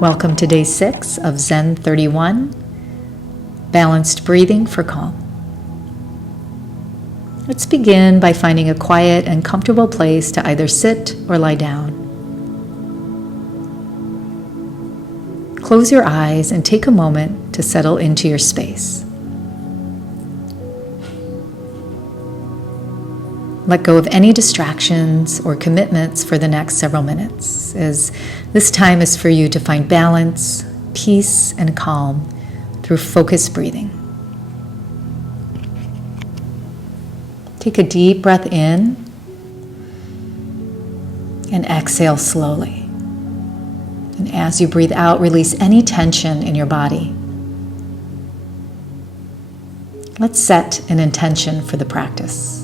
Welcome to day 6 of Zen31, balanced breathing for calm. Let's begin by finding a quiet and comfortable place to either sit or lie down. Close your eyes and take a moment to settle into your space. Let go of any distractions or commitments for the next several minutes, as this time is for you to find balance, peace, and calm through focused breathing. Take a deep breath in and exhale slowly. And as you breathe out, release any tension in your body. Let's set an intention for the practice.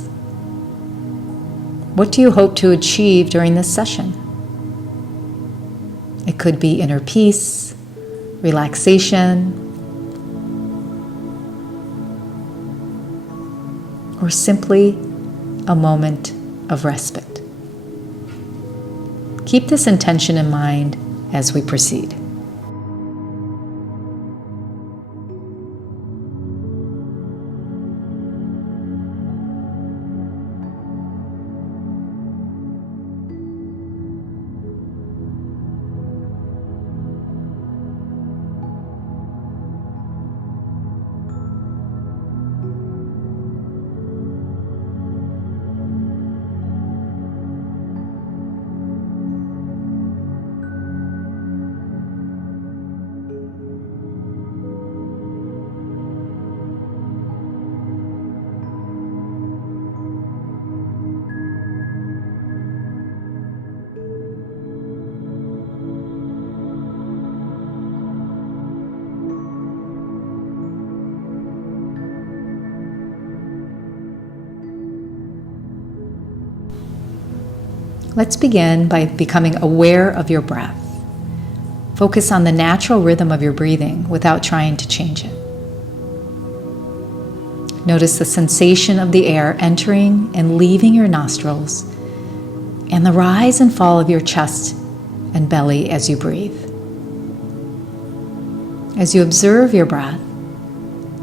What do you hope to achieve during this session? It could be inner peace, relaxation, or simply a moment of respite. Keep this intention in mind as we proceed. Let's begin by becoming aware of your breath. Focus on the natural rhythm of your breathing without trying to change it. Notice the sensation of the air entering and leaving your nostrils, and the rise and fall of your chest and belly as you breathe. As you observe your breath,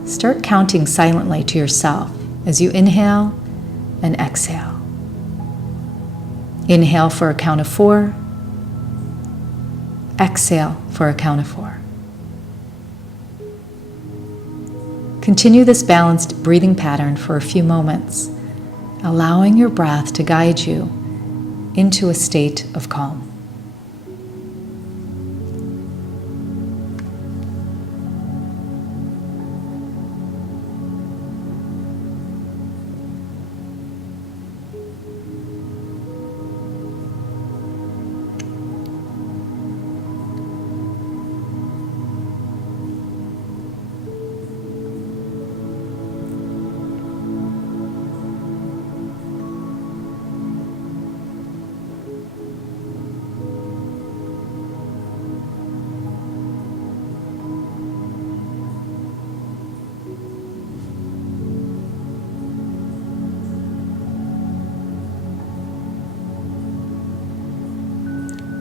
start counting silently to yourself as you inhale and exhale. Inhale for a count of 4. Exhale for a count of 4. Continue this balanced breathing pattern for a few moments, allowing your breath to guide you into a state of calm.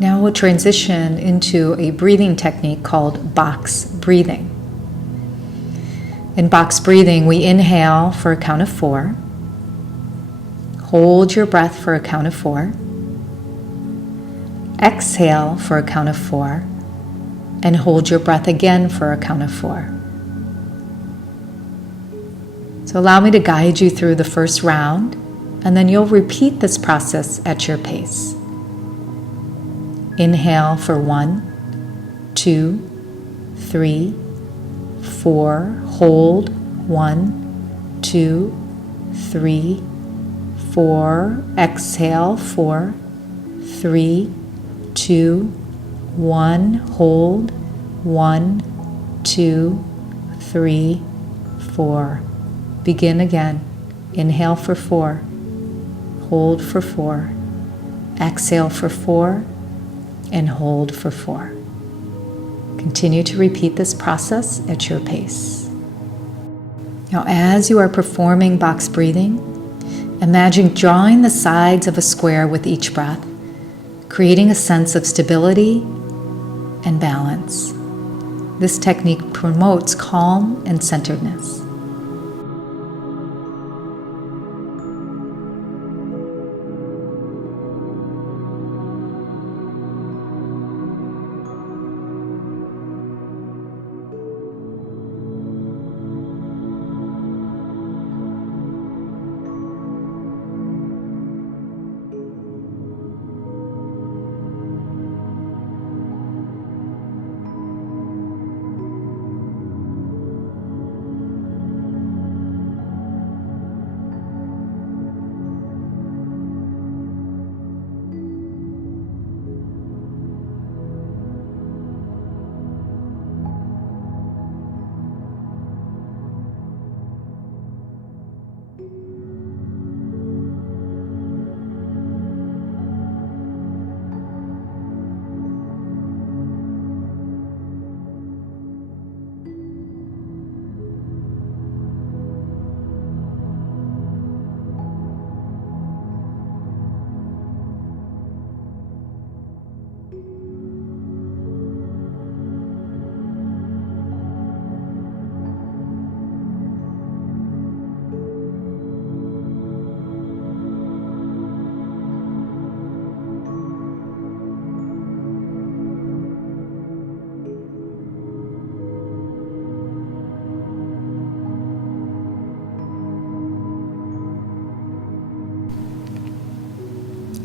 Now we'll transition into a breathing technique called box breathing. In box breathing, we inhale for a count of 4. Hold your breath for a count of 4. Exhale for a count of 4. And hold your breath again for a count of 4. So allow me to guide you through the first round, and then you'll repeat this process at your pace. Inhale for 1, 2, 3, 4. Hold 1, 2, 3, 4. Exhale 4, 3, 2, 1. Hold 1, 2, 3, 4. Begin again. Inhale for 4. Hold for 4. Exhale for 4. And hold for 4. Continue to repeat this process at your pace. Now, as you are performing box breathing, imagine drawing the sides of a square with each breath, creating a sense of stability and balance. This technique promotes calm and centeredness.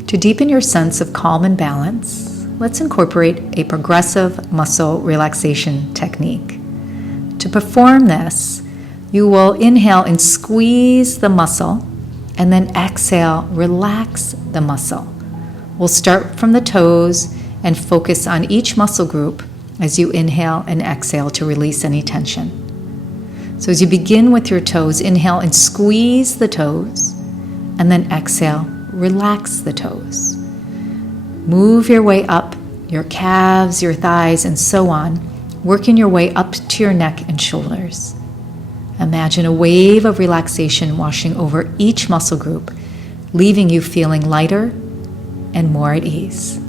To deepen your sense of calm and balance, let's incorporate a progressive muscle relaxation technique. To perform this, you will inhale and squeeze the muscle, and then exhale, relax the muscle. We'll start from the toes and focus on each muscle group as you inhale and exhale to release any tension. So as you begin with your toes, inhale and squeeze the toes, and then exhale, relax the toes. Move your way up your calves, your thighs, and so on, working your way up to your neck and shoulders. Imagine a wave of relaxation washing over each muscle group, leaving you feeling lighter and more at ease.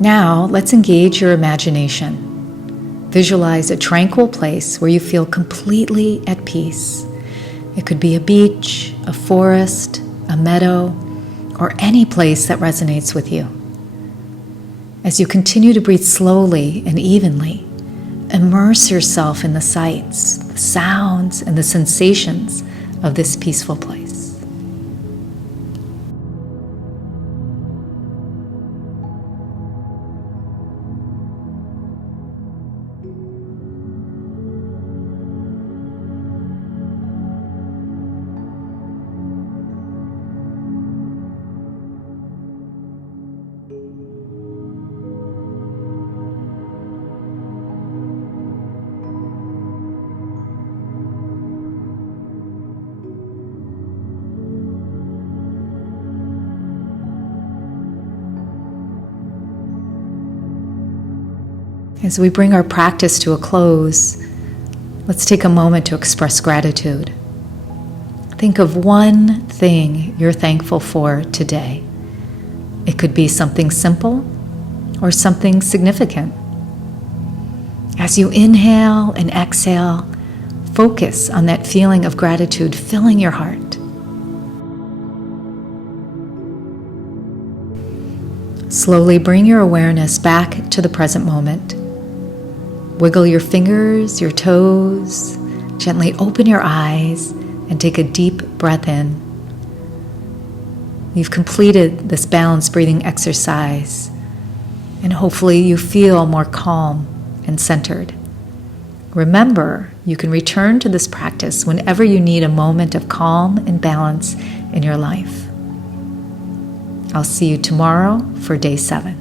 Now, let's engage your imagination. Visualize a tranquil place where you feel completely at peace. It could be a beach, a forest, a meadow, or any place that resonates with you. As you continue to breathe slowly and evenly, immerse yourself in the sights, the sounds, and the sensations of this peaceful place. As we bring our practice to a close, let's take a moment to express gratitude. Think of one thing you're thankful for today. It could be something simple or something significant. As you inhale and exhale, focus on that feeling of gratitude filling your heart. Slowly bring your awareness back to the present moment. Wiggle your fingers, your toes, gently open your eyes, and take a deep breath in. You've completed this balanced breathing exercise, and hopefully you feel more calm and centered. Remember, you can return to this practice whenever you need a moment of calm and balance in your life. I'll see you tomorrow for day 7.